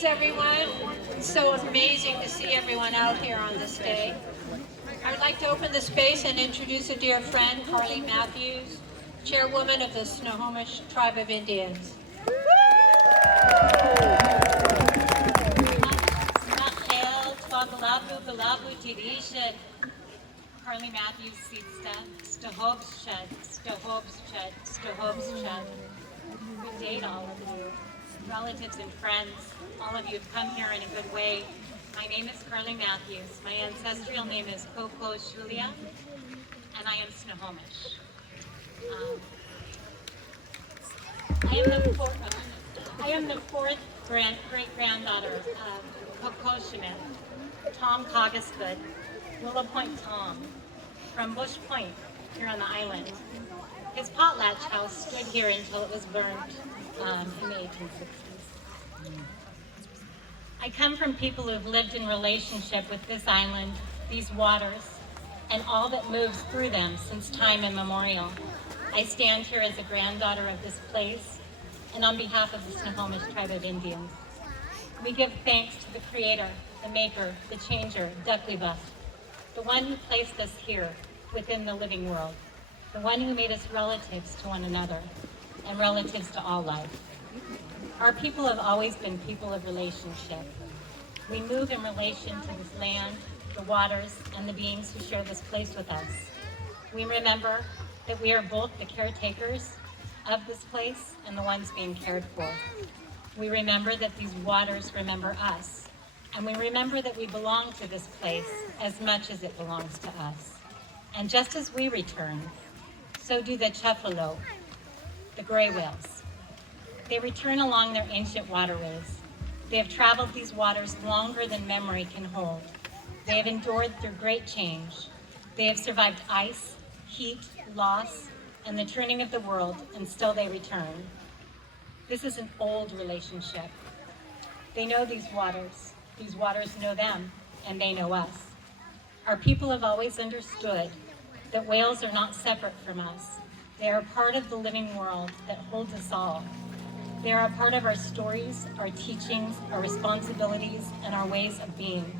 Greetings, everyone. It's so amazing to see everyone out here on this day. I would like to open the space and introduce a dear friend, Carly Matthews, chairwoman of the Snohomish Tribe of Indians. Carly Matthews, Stahobshed. Good day to all of you, relatives and friends. All of you have come here in a good way. My name is Carly Matthews. My ancestral name is Coco Shulia, and I am Snohomish. I am the fourth great-granddaughter of Coco Schmidt, Tom Coggisgood, Willow Point Tom, from Bush Point, here on the island. His potlatch house stood here until it was burned in the 1860s. I come from people who have lived in relationship with this island, these waters, and all that moves through them since time immemorial. I stand here as a granddaughter of this place, and on behalf of the Snohomish Tribe of Indians. We give thanks to the Creator, the Maker, the Changer, Ducklibus, the one who placed us here within the living world, the one who made us relatives to one another and relatives to all life. Our people have always been people of relationship. We move in relation to this land, the waters, and the beings who share this place with us. We remember that we are both the caretakers of this place and the ones being cared for. We remember that these waters remember us, and we remember that we belong to this place as much as it belongs to us. And just as we return, so do the Chefalo, the gray whales. They return along their ancient waterways. They have traveled these waters longer than memory can hold. They have endured through great change. They have survived ice, heat, loss, and the turning of the world, and still they return. This is an old relationship. They know these waters know them, and they know us. Our people have always understood that whales are not separate from us. They are part of the living world that holds us all. They are a part of our stories, our teachings, our responsibilities, and our ways of being.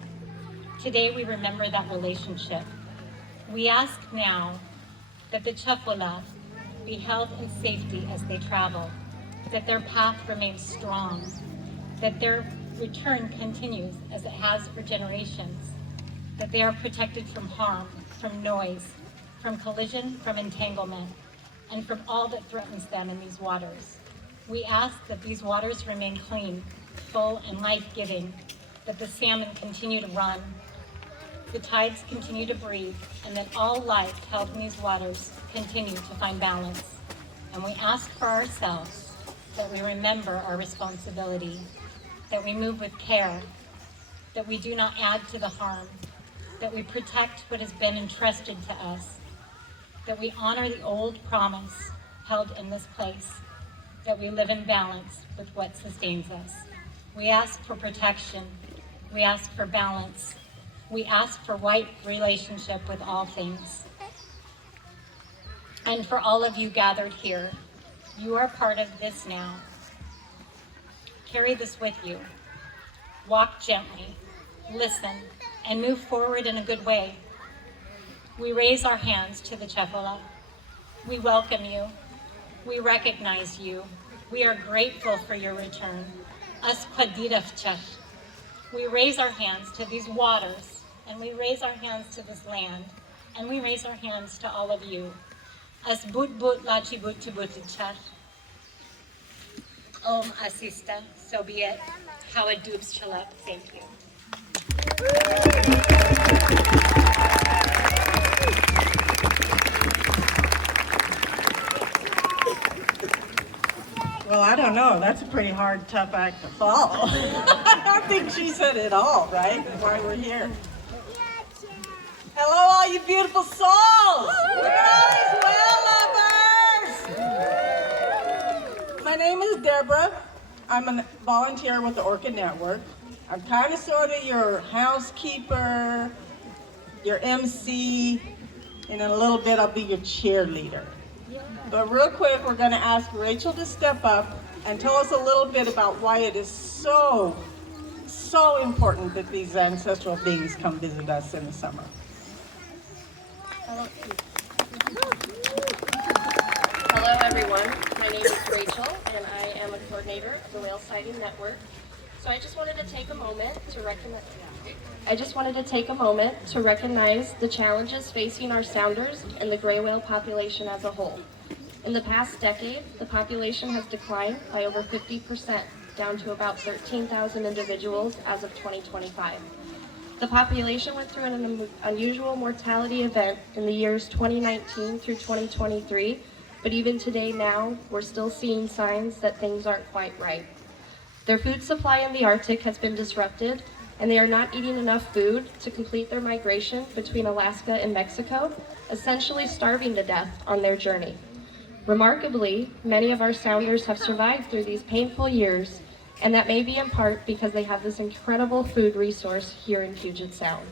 Today we remember that relationship. We ask now that the Chefwala be held in safety as they travel, that their path remains strong, that their return continues as it has for generations, that they are protected from harm, from noise, from collision, from entanglement, and from all that threatens them in these waters. We ask that these waters remain clean, full, and life-giving, that the salmon continue to run, the tides continue to breathe, and that all life held in these waters continue to find balance. And we ask for ourselves that we remember our responsibility, that we move with care, that we do not add to the harm, that we protect what has been entrusted to us, that we honor the old promise held in this place, that we live in balance with what sustains us. We ask for protection. We ask for balance. We ask for right relationship with all things. And for all of you gathered here, you are part of this now. Carry this with you. Walk gently, listen, and move forward in a good way. We raise our hands to the Chefala. We welcome you. We recognize you. We are grateful for your return. As Kwadidafchef. We raise our hands to these waters, and we raise our hands to this land, and we raise our hands to all of you. As But Lachi Butichef. Om Asista, so be it. Howard Dubs Chalep, thank you. Well, I don't know. That's a pretty hard, tough act to follow. I think she said it all, right? Why we're here. Hello, all you beautiful souls! Look at all these whale lovers! My name is Deborah. I'm a volunteer with the Orchid Network. I'm kind of sort of your housekeeper, your MC, and in a little bit I'll be your cheerleader. But real quick, we're going to ask Rachel to step up and tell us a little bit about why it is so so important that these ancestral beings come visit us in the summer. Hello everyone, my name is Rachel and I am a coordinator of the Whale Sighting Network. So I just wanted to take a moment to recognize the challenges facing our sounders and the gray whale population as a whole. In the past decade, the population has declined by over 50%, down to about 13,000 individuals as of 2025. The population went through an unusual mortality event in the years 2019 through 2023, but even today now, we're still seeing signs that things aren't quite right. Their food supply in the Arctic has been disrupted, and they are not eating enough food to complete their migration between Alaska and Mexico, essentially starving to death on their journey. Remarkably, many of our sounders have survived through these painful years, and that may be in part because they have this incredible food resource here in Puget Sound.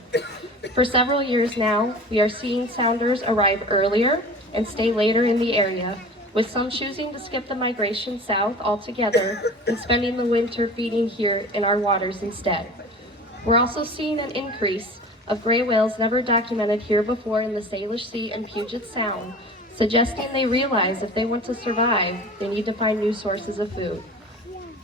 For several years now, we are seeing sounders arrive earlier and stay later in the area, with some choosing to skip the migration south altogether and spending the winter feeding here in our waters instead. We're also seeing an increase of gray whales never documented here before in the Salish Sea and Puget Sound, suggesting they realize if they want to survive, they need to find new sources of food.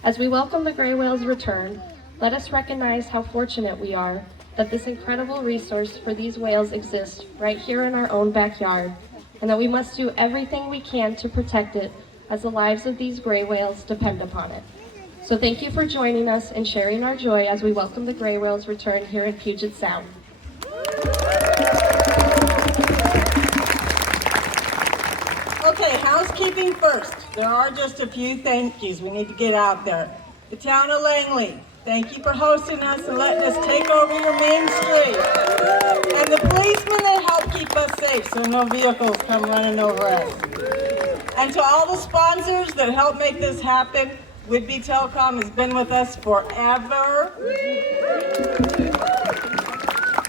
As we welcome the gray whale's return, let us recognize how fortunate we are that this incredible resource for these whales exists right here in our own backyard, and that we must do everything we can to protect it as the lives of these gray whales depend upon it. So thank you for joining us and sharing our joy as we welcome the gray whale's return here in Puget Sound. Okay, housekeeping first. There are just a few thank yous we need to get out there. The town of Langley, thank you for hosting us and letting us take over your main street. And the policemen that help keep us safe so no vehicles come running over us. And to all the sponsors that help make this happen, Whidbey Telecom has been with us forever.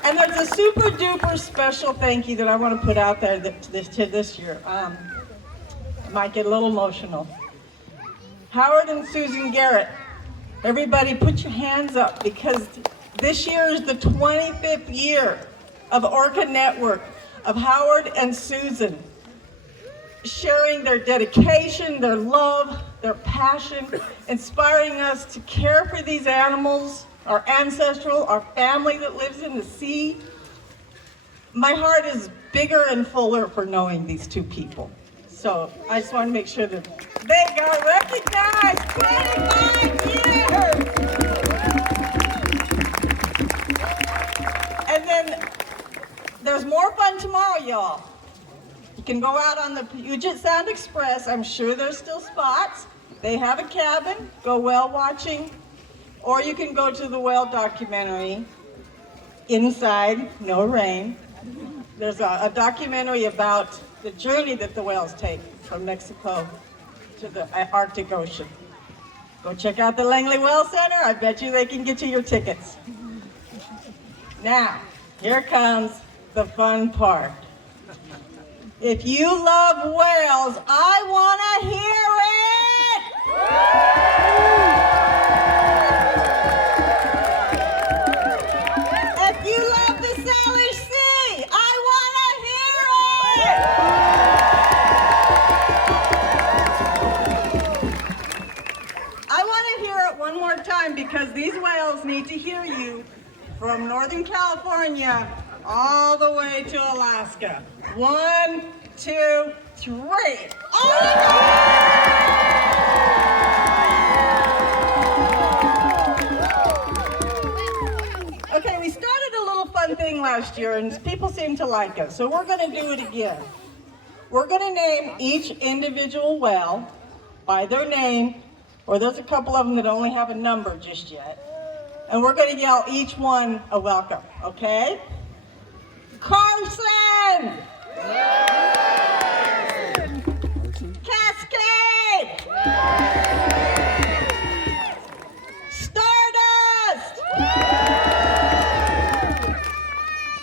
And there's a super duper special thank you that I want to put out there this year. Might get a little emotional. Howard and Susan Garrett, everybody put your hands up, because this year is the 25th year of Orca Network, of Howard and Susan sharing their dedication, their love, their passion, inspiring us to care for these animals, our ancestral, our family that lives in the sea. My heart is bigger and fuller for knowing these two people. So I just want to make sure that they got recognized. 25 years! And then there's more fun tomorrow, y'all. You can go out on the Puget Sound Express. I'm sure there's still spots. They have a cabin, go whale watching, or you can go to the whale documentary, Inside, No Rain. There's a documentary about the journey that the whales take from Mexico to the Arctic Ocean. Go check out the Langley Whale Center. I bet you they can get you your tickets. Now, here comes the fun part. If you love whales, I want to hear it! If you love the Salish Sea, I want to hear it! I want to hear it one more time, because these whales need to hear you from Northern California all the way to Alaska. 1, 2, 3. Oh my God! Okay, we started a little fun thing last year, and people seem to like it, so we're going to do it again. We're going to name each individual whale by their name, or there's a couple of them that only have a number just yet, and we're going to yell each one a welcome, okay? Carson! Cascade! Stardust!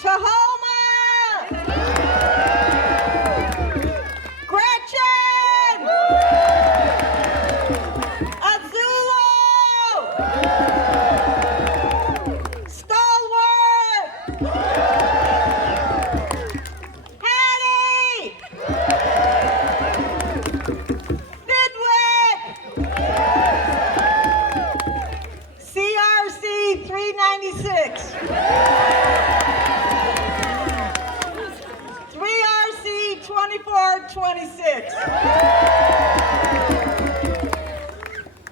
Tahoma! Gretchen! Azullo! CRC 396. 3RC 2426.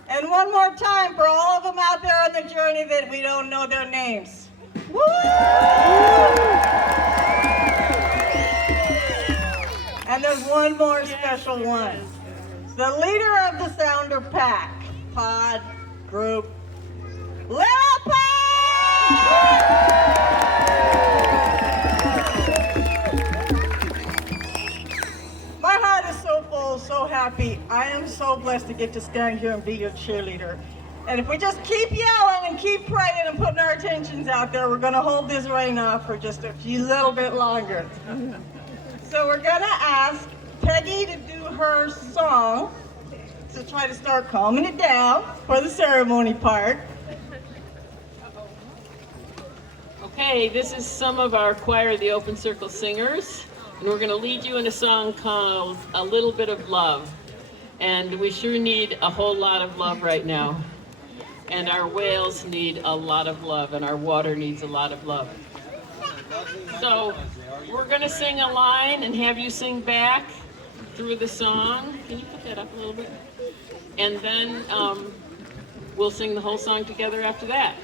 And one more time for all of them out there on the journey that we don't know their names. Woo! And there's one more special one. The leader of the Sounder Pack, pod, group, Lil My heart is so full, so happy. I am so blessed to get to stand here and be your cheerleader. And if we just keep yelling and keep praying and putting our intentions out there, we're going to hold this rain off for just a few little bit longer. So we're going to ask Peggy to do her song to try to start calming it down for the ceremony part. Okay, this is some of our choir, the Open Circle Singers, and we're going to lead you in a song called A Little Bit of Love. And we sure need a whole lot of love right now. And our whales need a lot of love, and our water needs a lot of love. So we're going to sing a line and have you sing back through the song. Can you put that up a little bit? And then we'll sing the whole song together after that.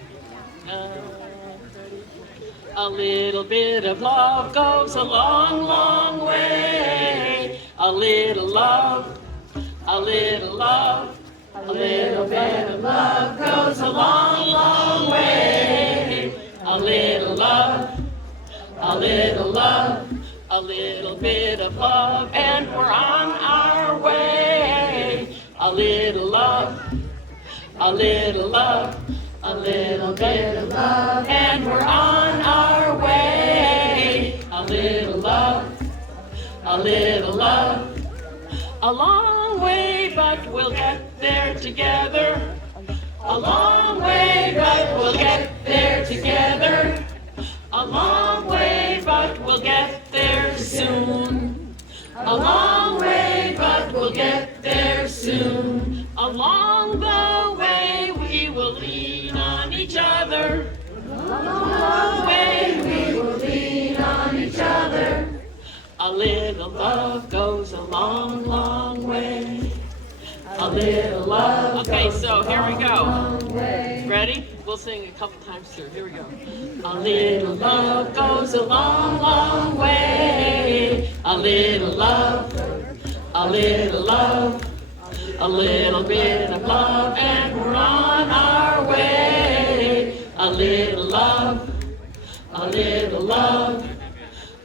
A little bit of love goes a long, long way. A little love, a little love, a little bit of love goes a long, long way. A little love, a little love, a little bit of love, and we're on our way. A little love, a little love, a little bit of love, and we're on our way. A little love, a little love, a long way, but we'll get there together. A long way, but we'll get there together. A long way, but we'll get there soon. A long way, but we'll get there soon. Along the way, we will lean on each other. Along the way, we will lean on each other. A little love goes a long, long way. A little love. Okay, so here we go. Ready? We'll sing a couple times through. Here we go. A little love goes a long, long way. A little love, a little love, a little bit of love, and we're on our way. A little love, a little love,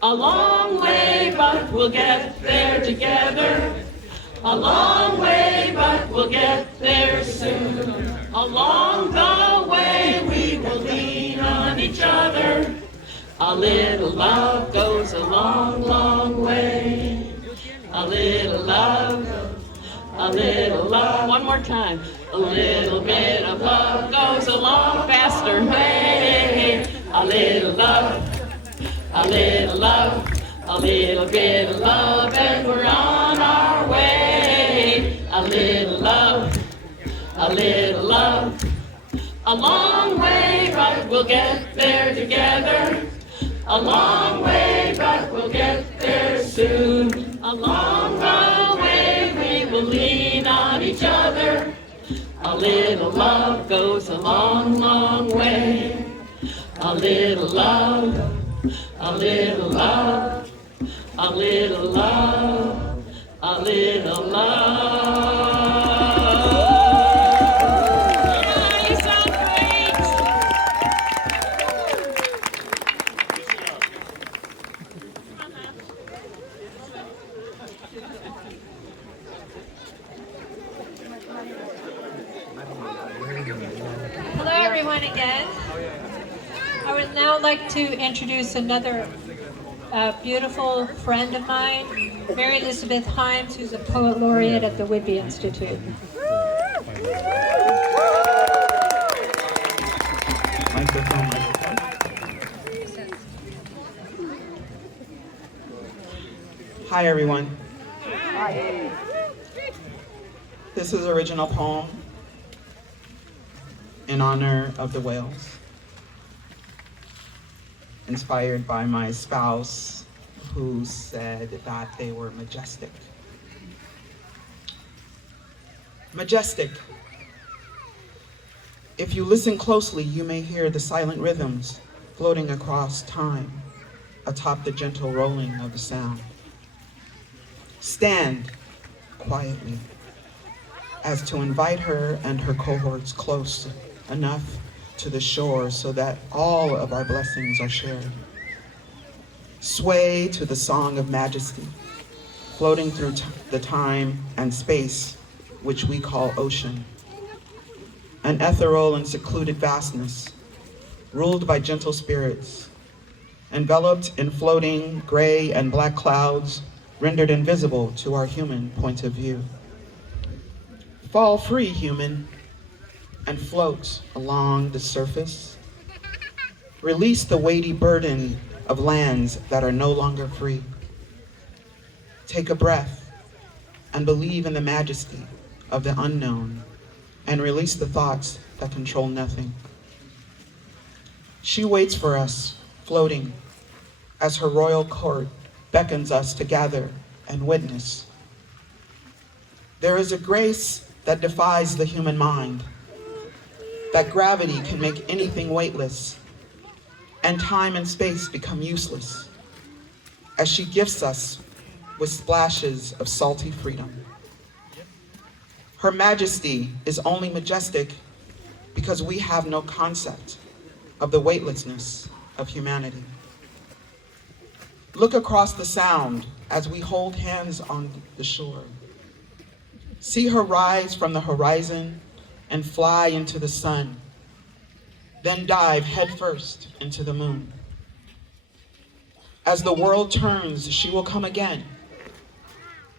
a long way, but we'll get there together. A long way, but we'll get there soon. Along the way, we will lean on each other. A little love goes a long, long way. A little love, a little love. One more time. A little bit of love goes a long faster way. A little love, a little love, a little bit of love, and we're on our way. A little love, a little love, a long way, but we'll get there together. A long way, but we'll get there soon. Along the way, we will lean on each other. A little love goes a long, long way. A little love, a little love, a little love, a little love. You sound great. Hello, everyone, again. I would now like to introduce another beautiful friend of mine, Mary Elizabeth Himes, who's a poet laureate at the Whitby Institute. Hi, everyone. This is an original poem in honor of the whales, inspired by my spouse who said that they were majestic. Majestic. If you listen closely, you may hear the silent rhythms floating across time atop the gentle rolling of the sound. Stand quietly as to invite her and her cohorts close enough to the shore so that all of our blessings are shared. Sway to the song of majesty, floating through the time and space which we call ocean. An ethereal and secluded vastness, ruled by gentle spirits, enveloped in floating gray and black clouds, rendered invisible to our human point of view. Fall free, human, and float along the surface. Release the weighty burden of lands that are no longer free. Take a breath and believe in the majesty of the unknown and release the thoughts that control nothing. She waits for us, floating, as her royal court beckons us to gather and witness. There is a grace that defies the human mind, that gravity can make anything weightless, and time and space become useless, as she gifts us with splashes of salty freedom. Her majesty is only majestic because we have no concept of the weightlessness of humanity. Look across the sound as we hold hands on the shore. See her rise from the horizon and fly into the sun, then dive headfirst into the moon. As the world turns, she will come again,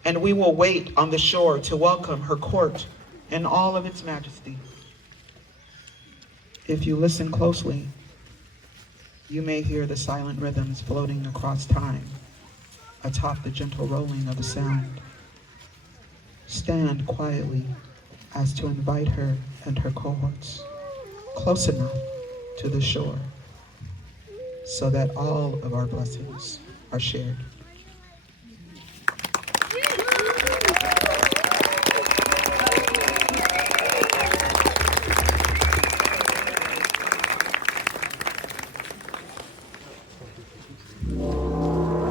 and we will wait on the shore to welcome her court in all of its majesty. If you listen closely, you may hear the silent rhythms floating across time, atop the gentle rolling of the sound. Stand quietly as to invite her and her cohorts close enough to the shore so that all of our blessings are shared.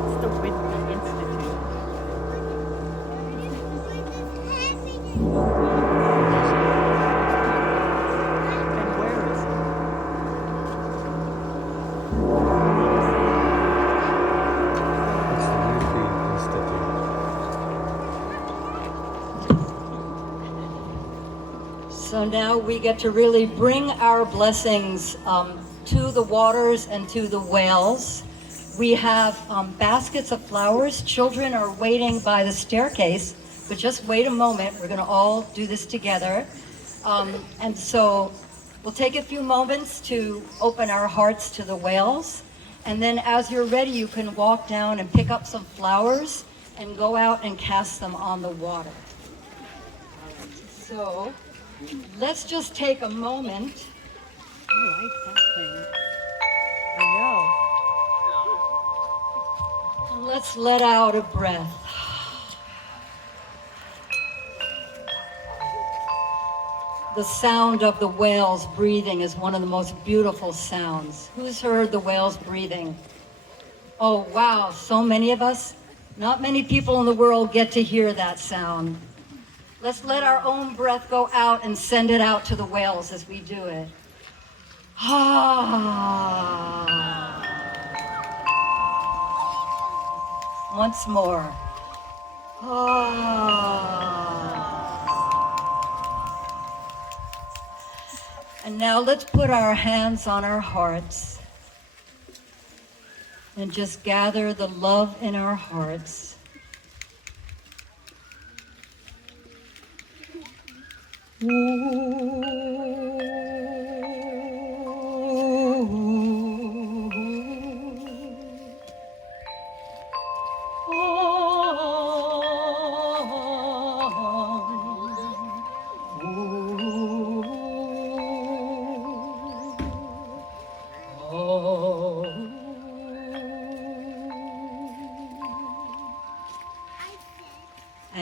It's the Whitney Institute. And where is it? It's the Whitney Institute. So now we get to really bring our blessings to the waters and to the whales. We have baskets of flowers. Children are waiting by the staircase, but just wait a moment. We're going to all do this together. And so we'll take a few moments to open our hearts to the whales. And then as you're ready, you can walk down and pick up some flowers and go out and cast them on the water. So let's just take a moment. I like that thing. I know. Let's let out a breath. The sound of the whales breathing is one of the most beautiful sounds. Who's heard the whales breathing? Oh, wow, so many of us. Not many people in the world get to hear that sound. Let's let our own breath go out and send it out to the whales as we do it. Ah. Once more. Ah. And now let's put our hands on our hearts and just gather the love in our hearts.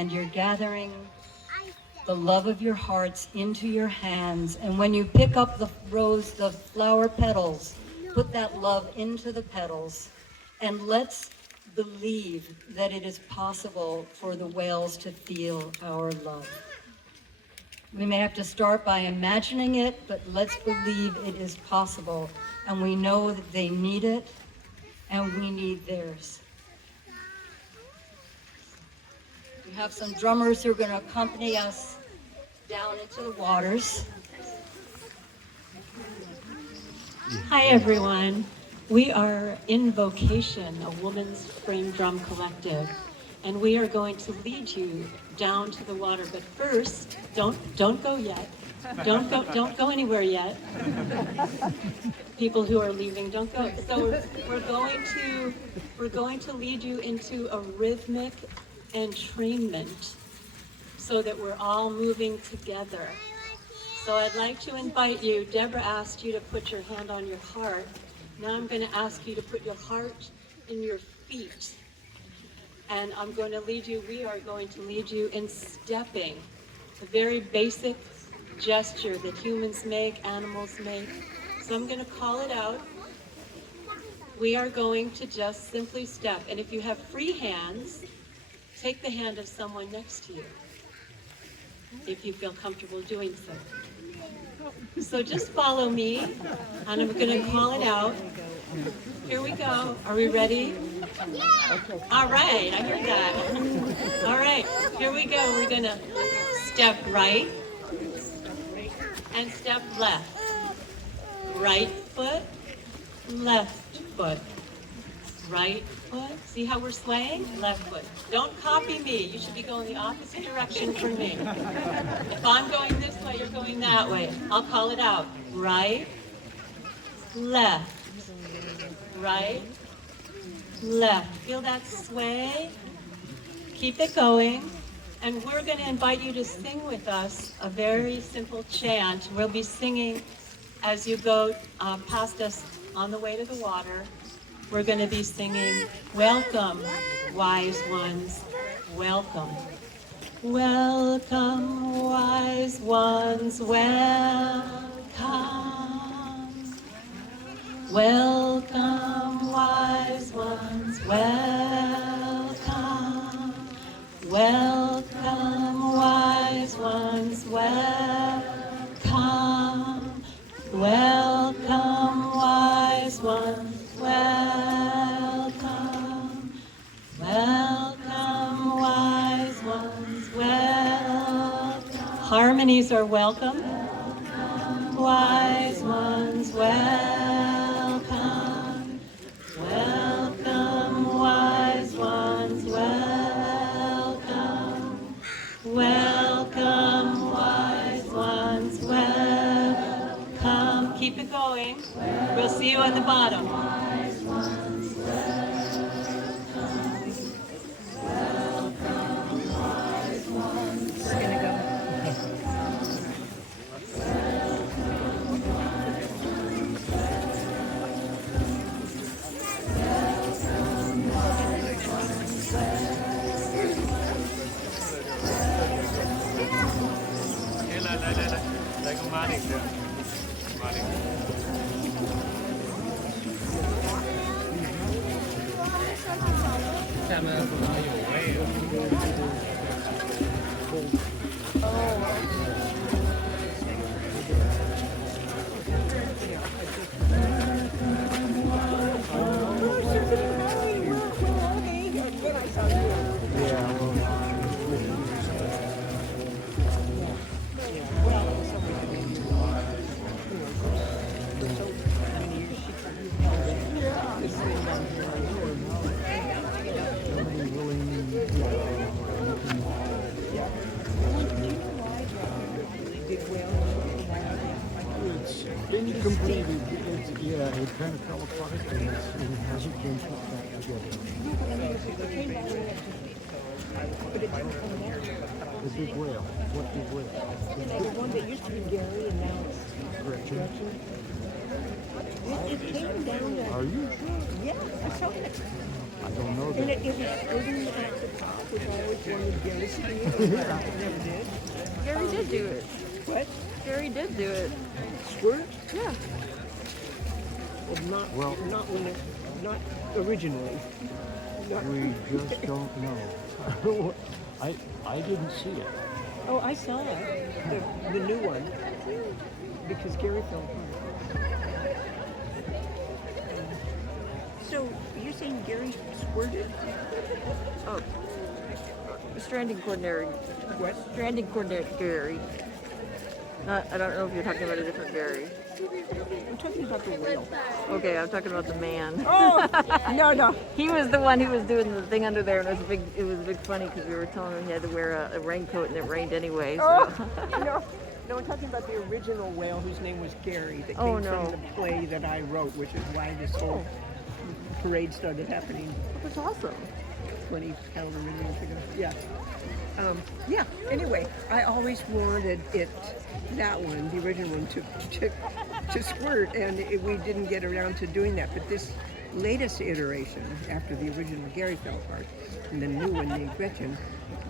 and you're gathering the love of your hearts into your hands. And when you pick up the flower petals, put that love into the petals, and let's believe that it is possible for the whales to feel our love. We may have to start by imagining it, but let's believe it is possible. And we know that they need it, and we need theirs. We have some drummers who are going to accompany us down into the waters. Hi everyone. We are Invocation, a women's frame drum collective, and we are going to lead you down to the water. But first, don't go yet. Don't go anywhere yet. People who are leaving, don't go. So we're going to lead you into a rhythmic entrainment so that we're all moving together. So I'd like to invite you, Deborah asked you to put your hand on your heart. Now I'm going to ask you to put your heart in your feet. And I'm going to lead you, we are going to lead you in stepping, a very basic gesture that humans make, animals make. So I'm going to call it out. We are going to just simply step. And if you have free hands, take the hand of someone next to you, if you feel comfortable doing so. So just follow me, and I'm going to call it out. Here we go. Are we ready? All right, I heard that. All right, here we go. We're going to step right and step left. Right foot, left foot. Right foot. See how we're swaying? Left foot. Don't copy me. You should be going the opposite direction from me. If I'm going this way, you're going that way. I'll call it out. Right, left. Right, left. Feel that sway? Keep it going. And we're going to invite you to sing with us a very simple chant. We'll be singing as you go past us on the way to the water. We're going to be singing, "Welcome, wise ones, welcome. Welcome, wise ones, welcome. Welcome, wise ones, welcome. Welcome, wise ones, welcome. Welcome, wise ones, welcome. Welcome, wise ones, welcome. Harmonies are welcome. Wise ones, welcome. Welcome, wise ones, welcome. Welcome, wise ones, welcome. Keep it going. We'll see you on the bottom. Wise ones, welcome. Welcome, wise ones, welcome. It kind of fell apart and it hasn't been put back together. The big whale. What big whale? The one that used to be Gary and now it's Gretchen. It came down there. Are you sure? Yeah, I saw it. I don't know And that. it was squirting at the top, which I always wanted Gary to do. I never did. Gary did do it. What? Gary did do it. Squirt? Yeah. Well, not when it, not originally. Not, We just don't know. I didn't see it. oh, I saw it. The new one. Because Gary fell apart. So, you're saying Gary squirted? Oh, stranding coordinator. What? Stranding coordinator Gary. Not. I don't know if you're talking about a different Gary. I'm talking about the whale. Okay, I'm talking about the man. Oh! No. He was the one who was doing the thing under there, and it was a big funny because we were telling him he had to wear a raincoat, and it rained anyway. So. Oh! No, I'm talking about the original whale whose name was Gary that came Oh, no. from the play that I wrote, which is why this whole parade started happening That's awesome. 20 however many years ago. Yeah. Yeah, anyway, I always wanted that one, the original one, to squirt, and we didn't get around to doing that. But this latest iteration, after the original Gary fell apart, and the new one named Gretchen,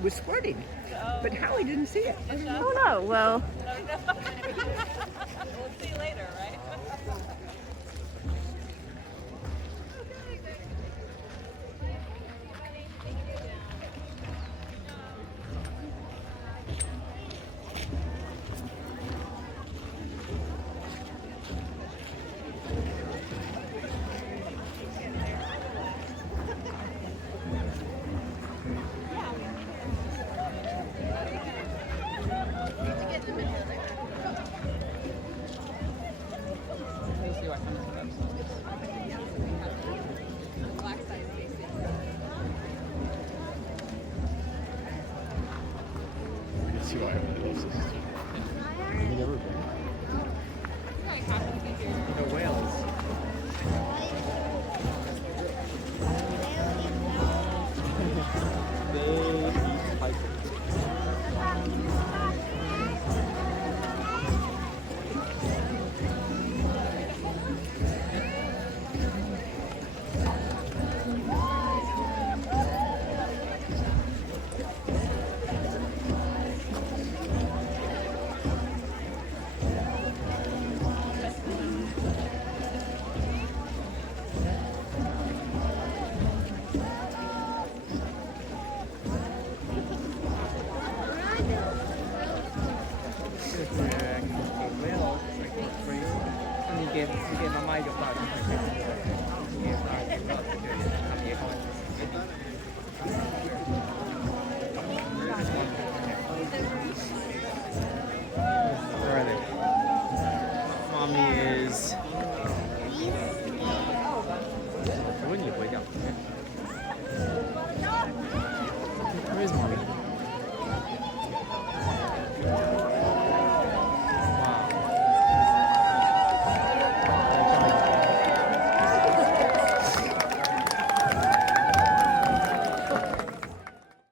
was squirting. But Howie didn't see it. Oh no. Well. We'll see later, right? The whales. Cái mà may được vào trong thành phố. Nhiều cái đó thì làm gì thôi.